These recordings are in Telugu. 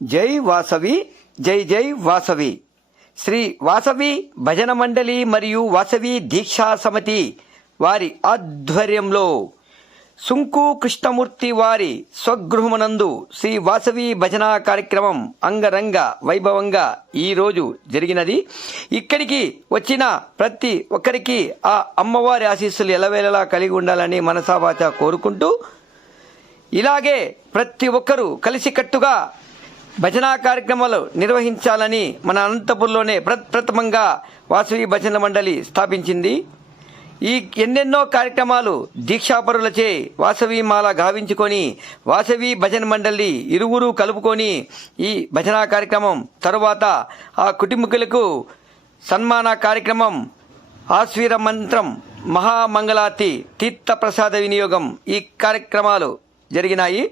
జై వాసవి, జై జై వాసవి. శ్రీ వాసవి భజన మండలి మరియు వాసవి దీక్షా సమితి వారి ఆధ్వర్యంలో సుంకు కృష్ణమూర్తి వారి స్వగృహమునందు శ్రీ వాసవి భజన కార్యక్రమం అంగరంగ వైభవంగా ఈరోజు జరిగినది. ఇక్కడికి వచ్చిన ప్రతి ఒక్కరికి ఆ అమ్మవారి ఆశీస్సులు ఎల్లవేళలా కలిగి ఉండాలని మనసావాచ కోరుకుంటూ, ఇలాగే ప్రతి ఒక్కరూ కలిసికట్టుగా భజనా కార్యక్రమాలు నిర్వహించాలని మన అనంతపురంలోనే ప్రప్రథమంగా వాసవి భజన మండలి స్థాపించింది. ఈ ఎన్నెన్నో కార్యక్రమాలు దీక్షాపరులచే వాసవి మాల గావించుకొని వాసవి భజన మండలి ఇరువురు కలుపుకొని ఈ భజనా కార్యక్రమం తరువాత ఆ కుటుంబీకులకు సన్మాన కార్యక్రమం, ఆశ్వీర మంత్రం, మహామంగళారతి, తీర్థ ప్రసాద వినియోగం ఈ కార్యక్రమాలు జరిగినాయి.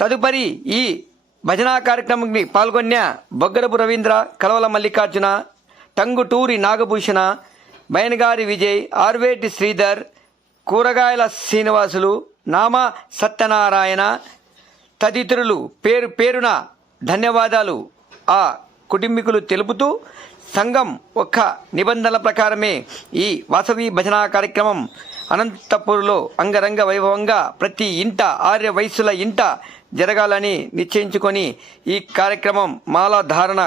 తదుపరి ఈ భజనా కార్యక్రమానికి పాల్గొన్న బొగ్గరపు రవీంద్ర, కలవల మల్లికార్జున, టంగుటూరి నాగభూషణ, బయనగారి విజయ్, ఆర్వేటి శ్రీధర్, కూరగాయల శ్రీనివాసులు, నామ సత్యనారాయణ తదితరులు పేరు పేరున ధన్యవాదాలు ఆ కుటుంబీకులు తెలుపుతూ, సంఘం ఒక్క నిబంధనల ప్రకారమే ఈ వాసవి భజనా కార్యక్రమం అనంతపూర్లో అంగరంగ వైభవంగా ప్రతి ఇంట, ఆర్య వయస్సుల ఇంట జరగాలని నిశ్చయించుకొని ఈ కార్యక్రమం మాలాధారణ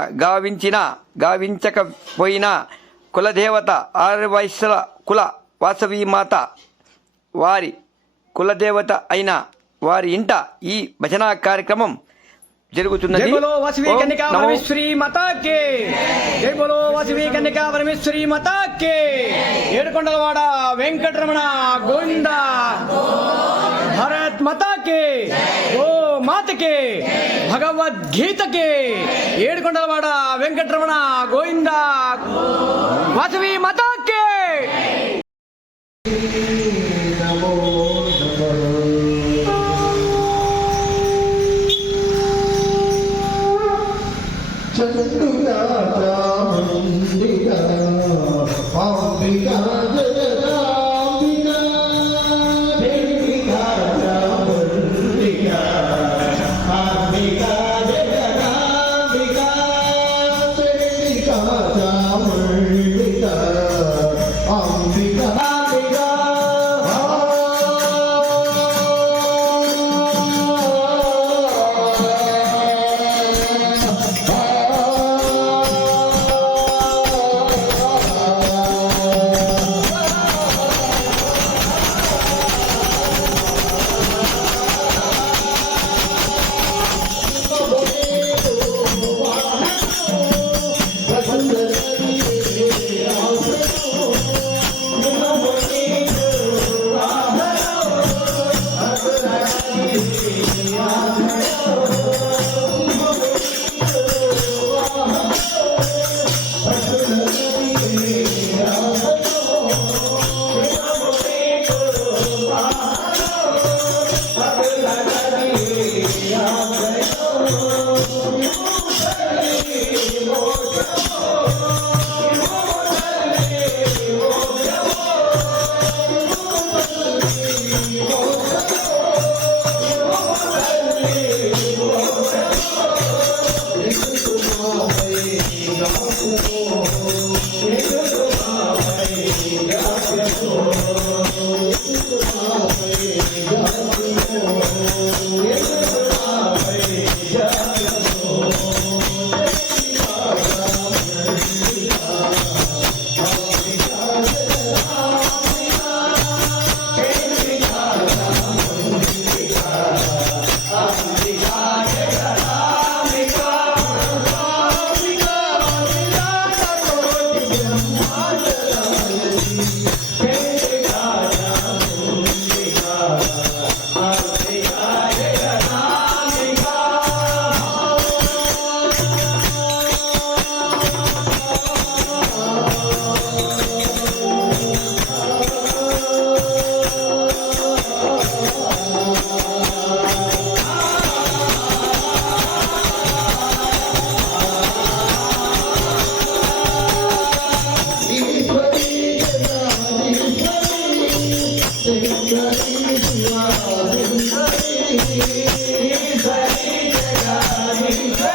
గావించకపోయినా కులదేవత ఆర్య వయస్సుల కుల వాసవి మాత వారి కులదేవత అయిన వారి ఇంట ఈ భజనా కార్యక్రమం జరుగుతున్నది. జై బోలో వాసవి కన్యకా పరమేశ్వరి మాతా కే, జై బోలో వాసవి కన్యకా పరమేశ్వరి మాతా కే. ఏడుకొండలవాడ వెంకటరమణ గోవింద, భారత్ మాతా కే, గో మాత కే, భగవద్గీత కే. ఏడుకొండలవాడ వెంకటరమణ గోవింద, వాసవి మాతా కే. Jai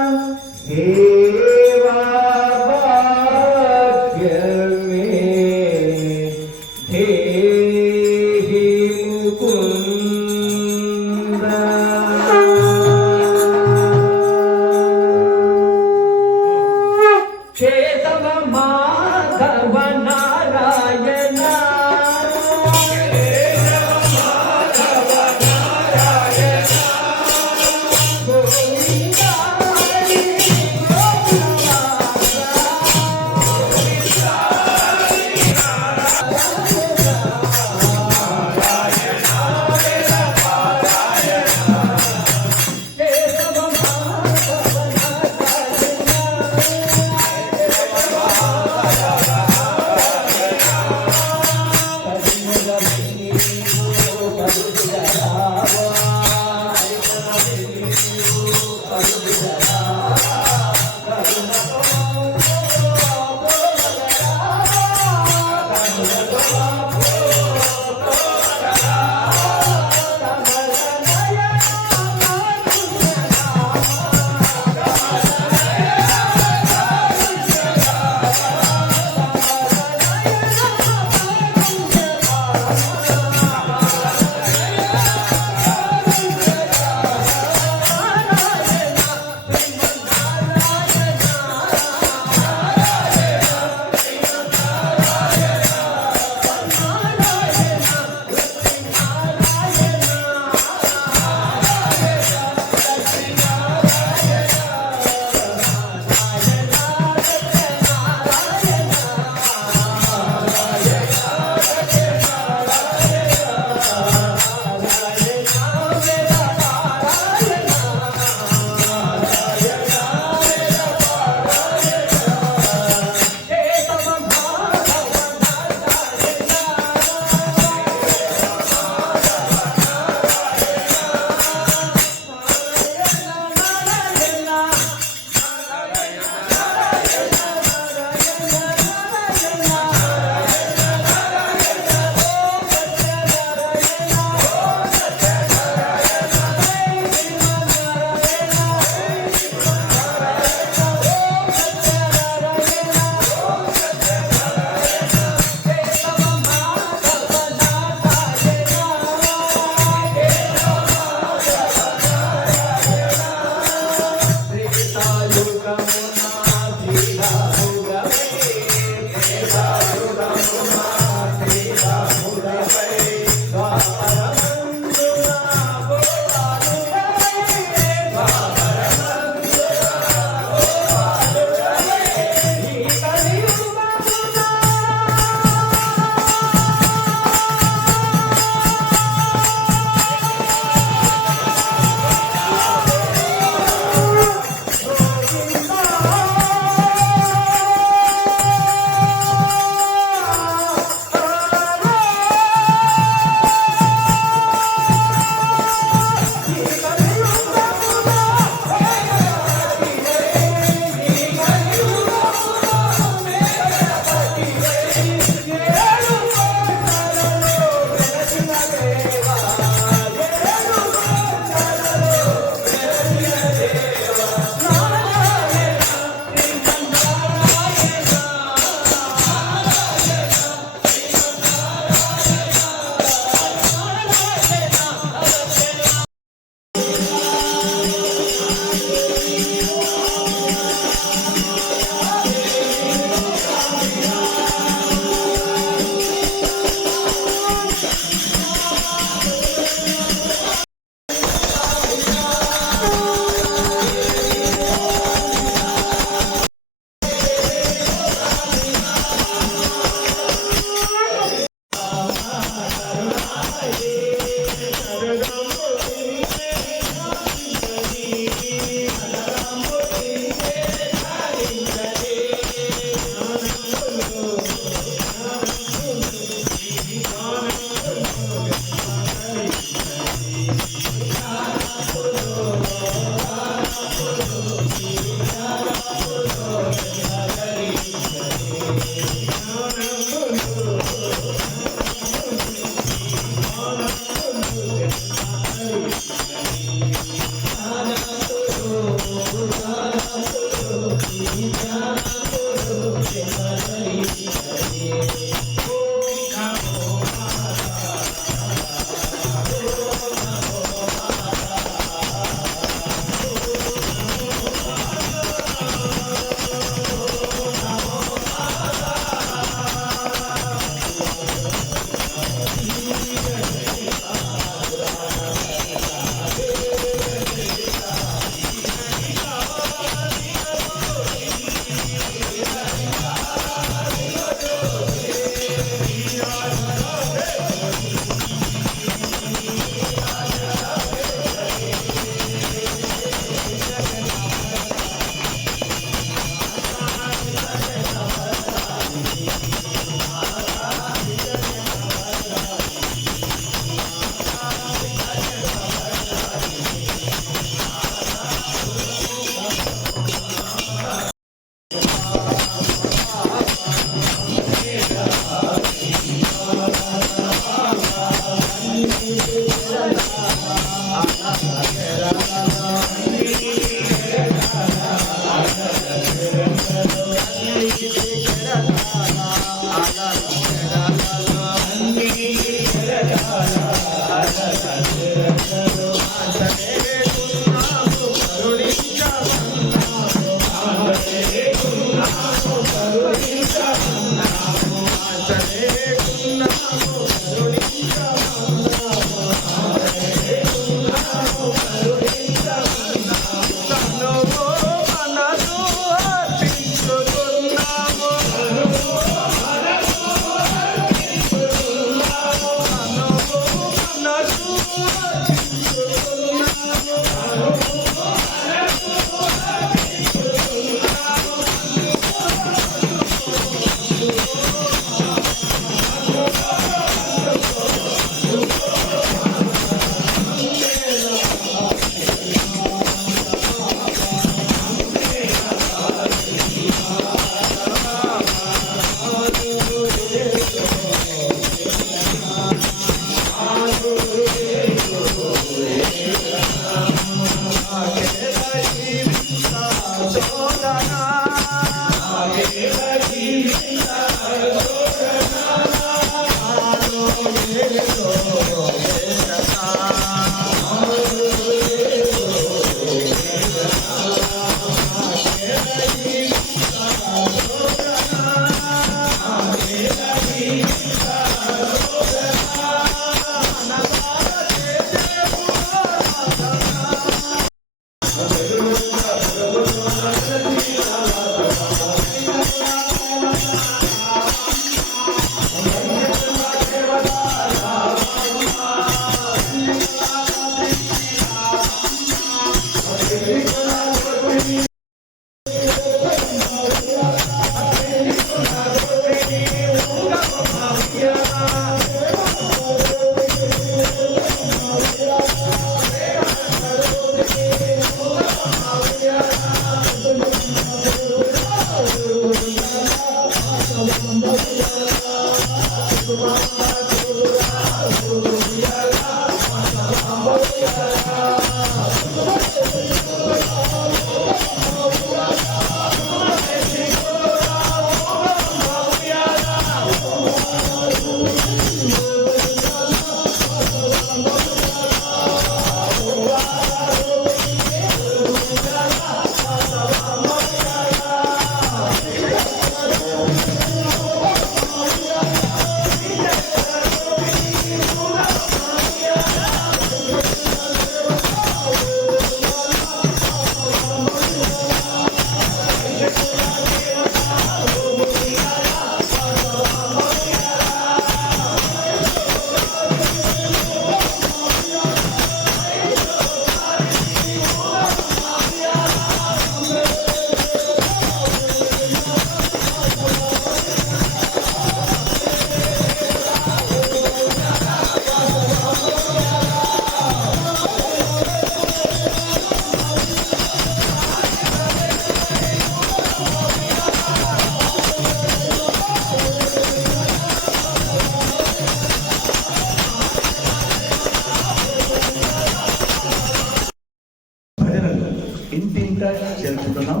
ఇంటింటా జరుపుకుంటున్నాం.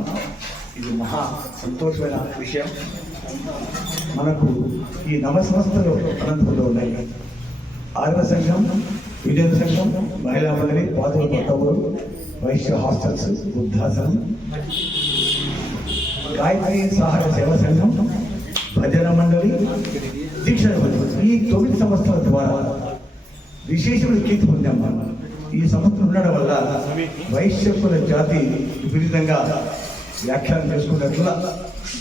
ఇది మహా సంతోషమైన విషయం. మనకు ఈ నవ సంస్థలు అనంతపురంలో ఉన్నాయి. ఆర్వ సంఘం, విజయ సంఘం, మహిళా మండలి, పాదుల పట్టవులు, వైశ్య హాస్టల్స్, వృద్ధాశ్రమం, గాయత్రి సహాయ సేవా సంఘం, భజన మండలి, దీక్ష మండలి. ఈ 9 సంవత్సరాల ద్వారా విశేషమైన కీర్తి పొందాం. మనం ఈ సంవత్సరం ఉండడం వల్ల వైశ్యకుల జాతి విపరీతంగా వ్యాఖ్యానం చేసుకున్నట్లుగా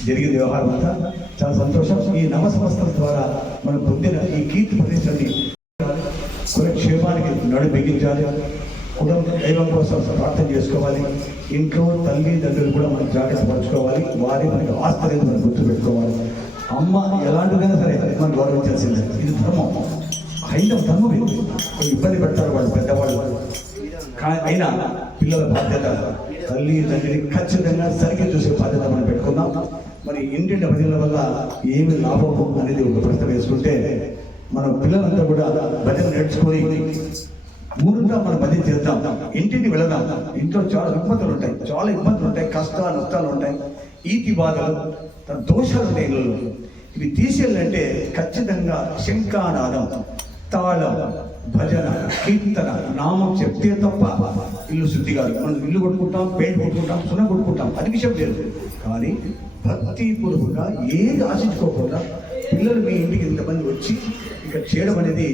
జరిగింది వ్యవహారం అంతా. చాలా సంతోషం. ఈ నవ సంవత్సరాల ద్వారా మనం పొందిన ఈ కీర్తి ప్రదేశాన్ని క్షేమానికి నడు బిగించాలి. కుటుంబ దైవం కోసం ప్రార్థన చేసుకోవాలి. ఇంట్లో తల్లి తండ్రులు కూడా మనం జాగ్రత్త పరచుకోవాలి. వారి మనకి ఆస్తి అనేది మనం గుర్తుపెట్టుకోవాలి. అమ్మ ఎలాంటిదైనా సరే మనం గౌరవించాల్సిందే. ఇది ధర్మం, హైందవ ధర్మం. ఇబ్బంది పెడతారు వాళ్ళు పెద్దవాళ్ళు. అయినా పిల్లల బాధ్యత, తల్లి తండ్రిని ఖచ్చితంగా సరిగ్గా చూసే బాధ్యత మనం పెట్టుకుందాం. మరి ఇంటింటి భజనల వల్ల ఏమి లాభము అనేది ఒక ప్రశ్న వేసుకుంటే, మన పిల్లలంతా కూడా భజన నేర్చుకొని ఊరుగా మనం భజన చేద్దాం. ఇంటికి వెళదాం. ఇంట్లో చాలా ఇబ్బందులు ఉంటాయి, కష్టాలు నష్టాలు ఉంటాయి, ఈతి బాధలు, దోషాలు ఉంటాయి ఇళ్ళలో. ఇవి తీసేయాలంటే ఖచ్చితంగా శంఖానాదం, తాళం, భజన, కీర్తన, నామం చెప్తే తప్ప ఇల్లు శుద్ధి కాదు. మనం ఇల్లు కొట్టుకుంటాం, పెయింట్ కొట్టుకుంటాం, సున్న కొట్టుకుంటాం, అది విషయం లేదు. కానీ భక్తిపూర్వకంగా ఏది ఆశించుకోకుండా పిల్లలు మీ ఇంటికి ఇంతమంది వచ్చి ఇక్కడ చేయడం అనేది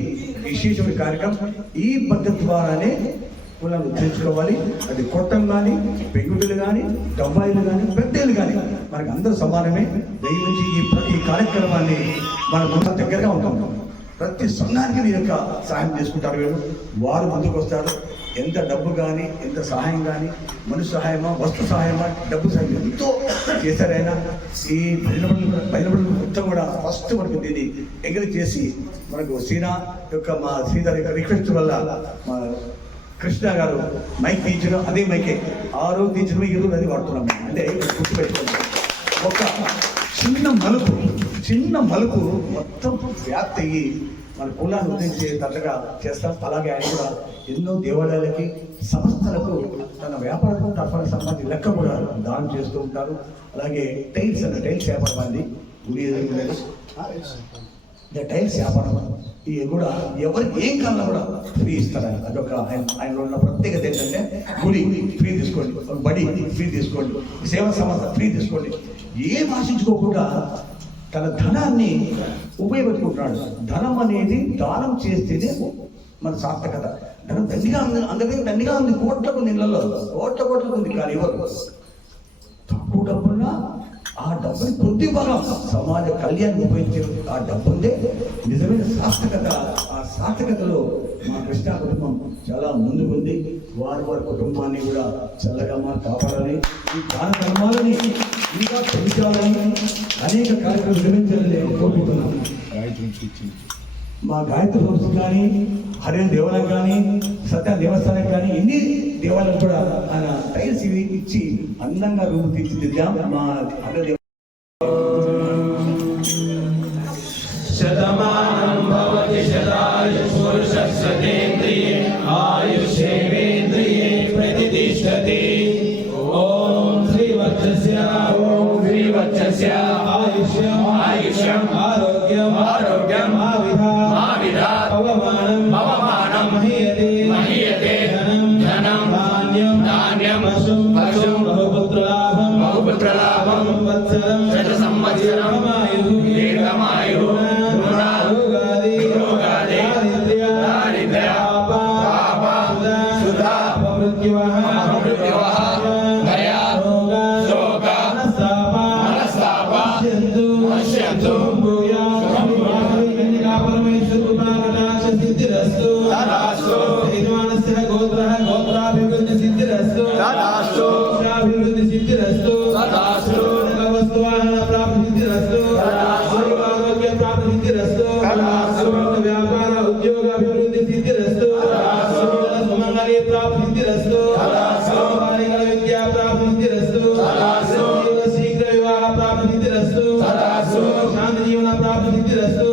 విశేషమైన కార్యక్రమం. ఈ పద్ధతి ద్వారానే కులాన్ని ఉద్ధరించుకోవాలి. అది కొట్టం కానీ, పెంకుటిలు కానీ, డబ్బాయిలు కానీ, పెద్దలు కానీ మనకి అందరూ సమానమే. దయచేసి ఈ కార్యక్రమాన్ని మన దగ్గరగా ఉంటాం. ప్రతి సంఘానికి మీ యొక్క సహాయం చేసుకుంటారు. వీళ్ళు వారు ముందుకు వస్తారు. ఎంత డబ్బు కానీ, ఎంత సహాయం కానీ, మనుషు సహాయమా, వస్తు సహాయమా, డబ్బు సహాయం ఎంతో చేశారైనా ఈ బయలుబడి మొత్తం కూడా ఫస్ట్ మనకు దీన్ని ఎంకరేజ్ చేసి మనకు శ్రీనా యొక్క మా శ్రీధర్ యొక్క రిక్వెస్ట్ వల్ల మా కృష్ణ గారు మైక్ తీయించడం, అదే మైకే 6 తీయించడం, 7 అది వాడుతున్నాం. అంటే గుర్తుపెట్టుకోండి, ఒక చిన్న మలుపు మొత్తం వ్యాప్తి అయ్యి మన కులాన్ని ఉద్ధరించేటట్లుగా చేస్తాం. అలాగే ఆయన కూడా ఎన్నో దేవాలయాలకి, సంస్థలకు తన వ్యాపారం తరఫున సంబంధించి లెక్క కూడా దానం చేస్తూ ఉంటారు. అలాగే టైల్స్ వ్యాపారం అండి, టైల్స్ వ్యాపారం ఇవి కూడా ఎవరికి ఏం కావాలో కూడా ఫ్రీ ఇస్తారని అదొక ఆయనలో ఉన్న ప్రత్యేకత ఏంటంటే గుడి ఫ్రీ తీసుకోండి, బడి ఫ్రీ తీసుకోండి, సేవా సంస్థ ఫ్రీ తీసుకోండి. ఏం ఆశించుకోకుండా తన ధనాన్ని ఉపయోగించుకుంటున్నాడు. ధనం అనేది దానం చేస్తేనే మన సార్థకత. ధనం దండిగా ఉంది, అందరి దగ్గర దండిగా ఉంది, కోట్లకు ఉంది, ఇళ్లలో కోట్లకు ఉంది. కానీ ఎవరు తక్కువ డబ్బున్నా ఆ డబ్బుని కొద్ది భాగం సమాజ కళ్యాణం ఉపయోగించే ఆ డబ్బు ఉందే నిజమైన సార్థకత. ఆ సార్థకతలో మా కృష్ణా కుటుంబం చాలా ముందుకుంది. వారి కుటుంబాన్ని కూడా చల్లగా కాపాడాలని, ఈ దాన ధర్మాలని ఇంకా పెంచాలని అనేక కార్యక్రమాలు నిర్వహించాలని నేను కోరుకుంటున్నాను. మా గాయత్రి సంస్థ కానీ, హరిహర దేవాలయం కానీ, సత్య దేవస్థానం కానీ, ఎన్ని దేవాలయం కూడా ఆయన టైల్స్ ఇవి ఇచ్చి అందంగా రూపు తీర్చిదిద్దాం. మా హరిహర శతమానం భవతి శతాయు పురుషస్యేంద్రియే ఆయుషేంద్రియే ప్రతిష్టతి. ఓం శ్రీవత్సస్య ఆయుష్యం ఆరోగ్యం ఆవిధాత్ పవమానం మహీయతే ధనం ధాన్యం పశుం బహుపుత్రలాభం సంవత్సరం దీర్ఘమాయు వ్యాపార ఉద్యోగాభివృద్ధి సిద్ధిరస్తు. సుమంగళి ప్రాప్తిరస్తు. విద్యా ప్రాప్తిరస్తు. శీఘ్ర వివాహ ప్రాప్తిరస్తు. శాంతి జీవన ప్రాప్తిరస్తు.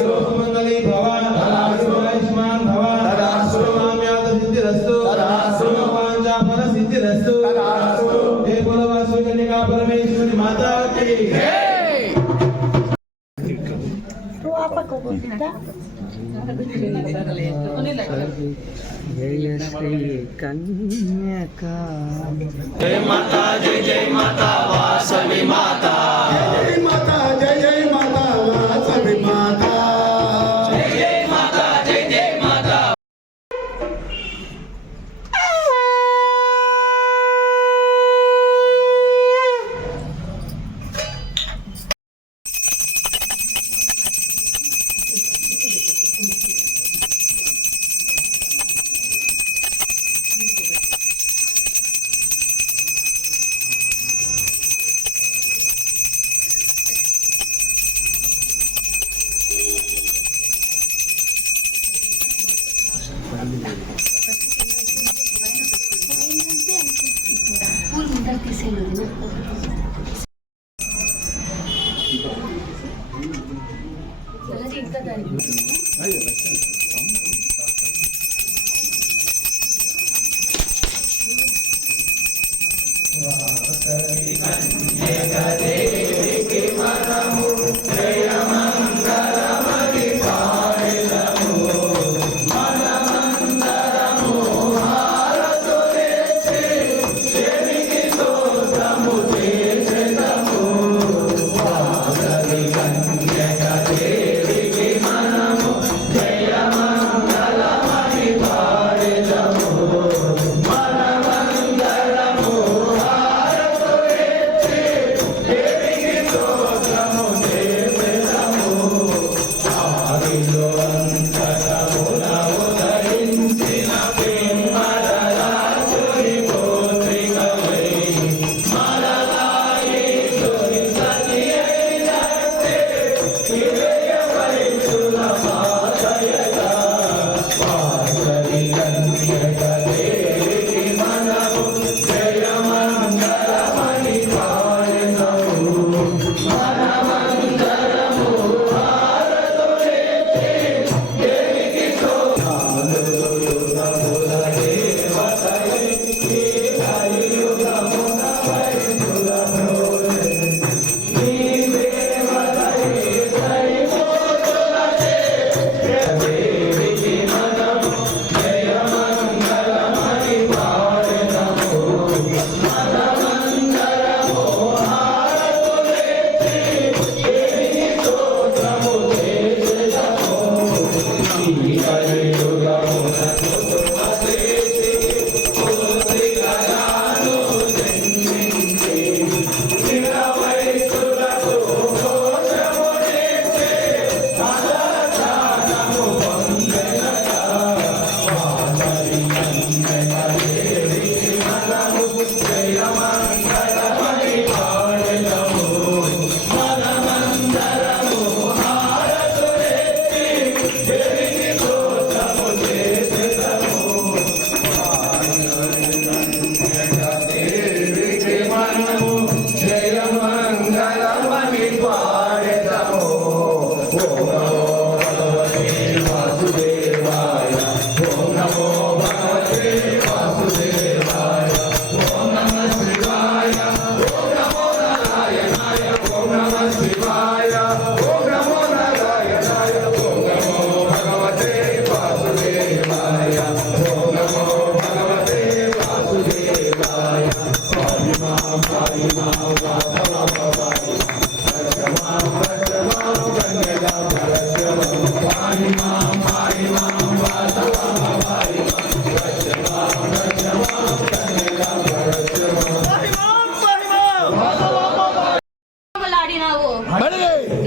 సుమంగళి భవ ఆయుష్మాన్ భవ కామ్యాత సిద్ధిరస్తు. వాంఛాఫల సిద్ధిరస్తు. హే కులవాసు కన్యకా పరమేశ్వరి మాతాకి జయ శ్రీ కన్యకా. జయ మాతా జయ మాతా వాసవి మాతా. జై మాతా జై మాతా వాసవి మాతా. జయ మాతా జయ మాతా.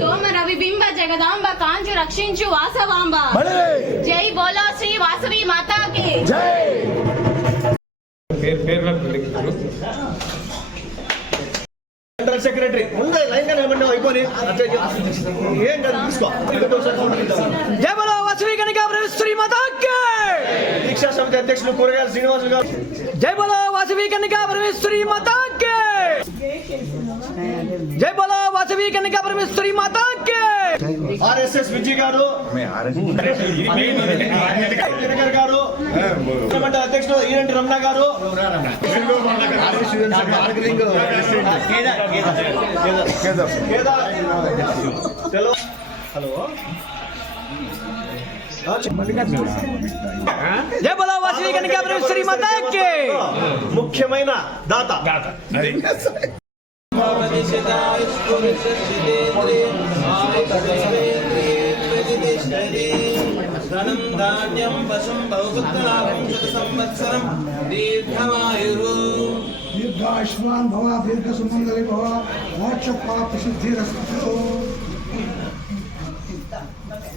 సోమ రవి బింబ జగదాంబ కాంచు రక్షించు వాసవాంబ జై బోలో శ్రీ వాసవి మాతాకి జనరల్ సెక్రటరీ ముందే లైన్ గానే ఏమన్నా అయిపోయి ఏం కాదు తీసుకో జై బోలో వాసవి కన్యకా పరమేశ్వరి మాతాకి దీక్షా సమితి అధ్యక్షులు కూరగాయల శ్రీనివాసులు గారు జై బోలో వాసవి కన్యకా పరమేశ్వరి మాతాకి జై బోలో వాసవి కన్యకా పరమేశ్వరి మాతాకి ఆర్ఎస్ఎస్ విజయ్ గారు గారు మండల అధ్యక్షుడు ఈరంటి రమణ గారు జై బోలో వాసవి కన్యకా పరమేశ్వరి మాతాకి ముఖ్యమైన దాత ధనం ధాన్యం పశుం బహుపుత్రలాభం శత సంవత్సరం దీర్ఘమాయురు దీర్ఘాయుష్మాన్ భవ దీర్ఘ సుమంగళి భవ మోక్ష ప్రాప్తి సిద్ధిరస్తు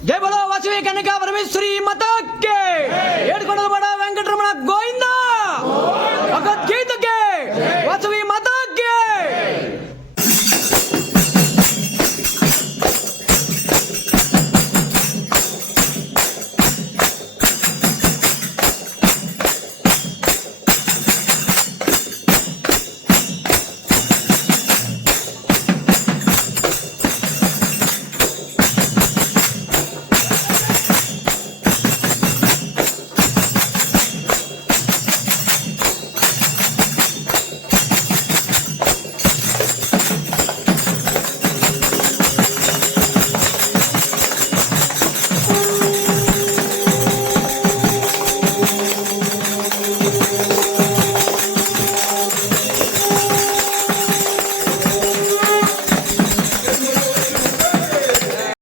జై బోలో వాసవి కన్యకా పరమేశ్వరి మాతా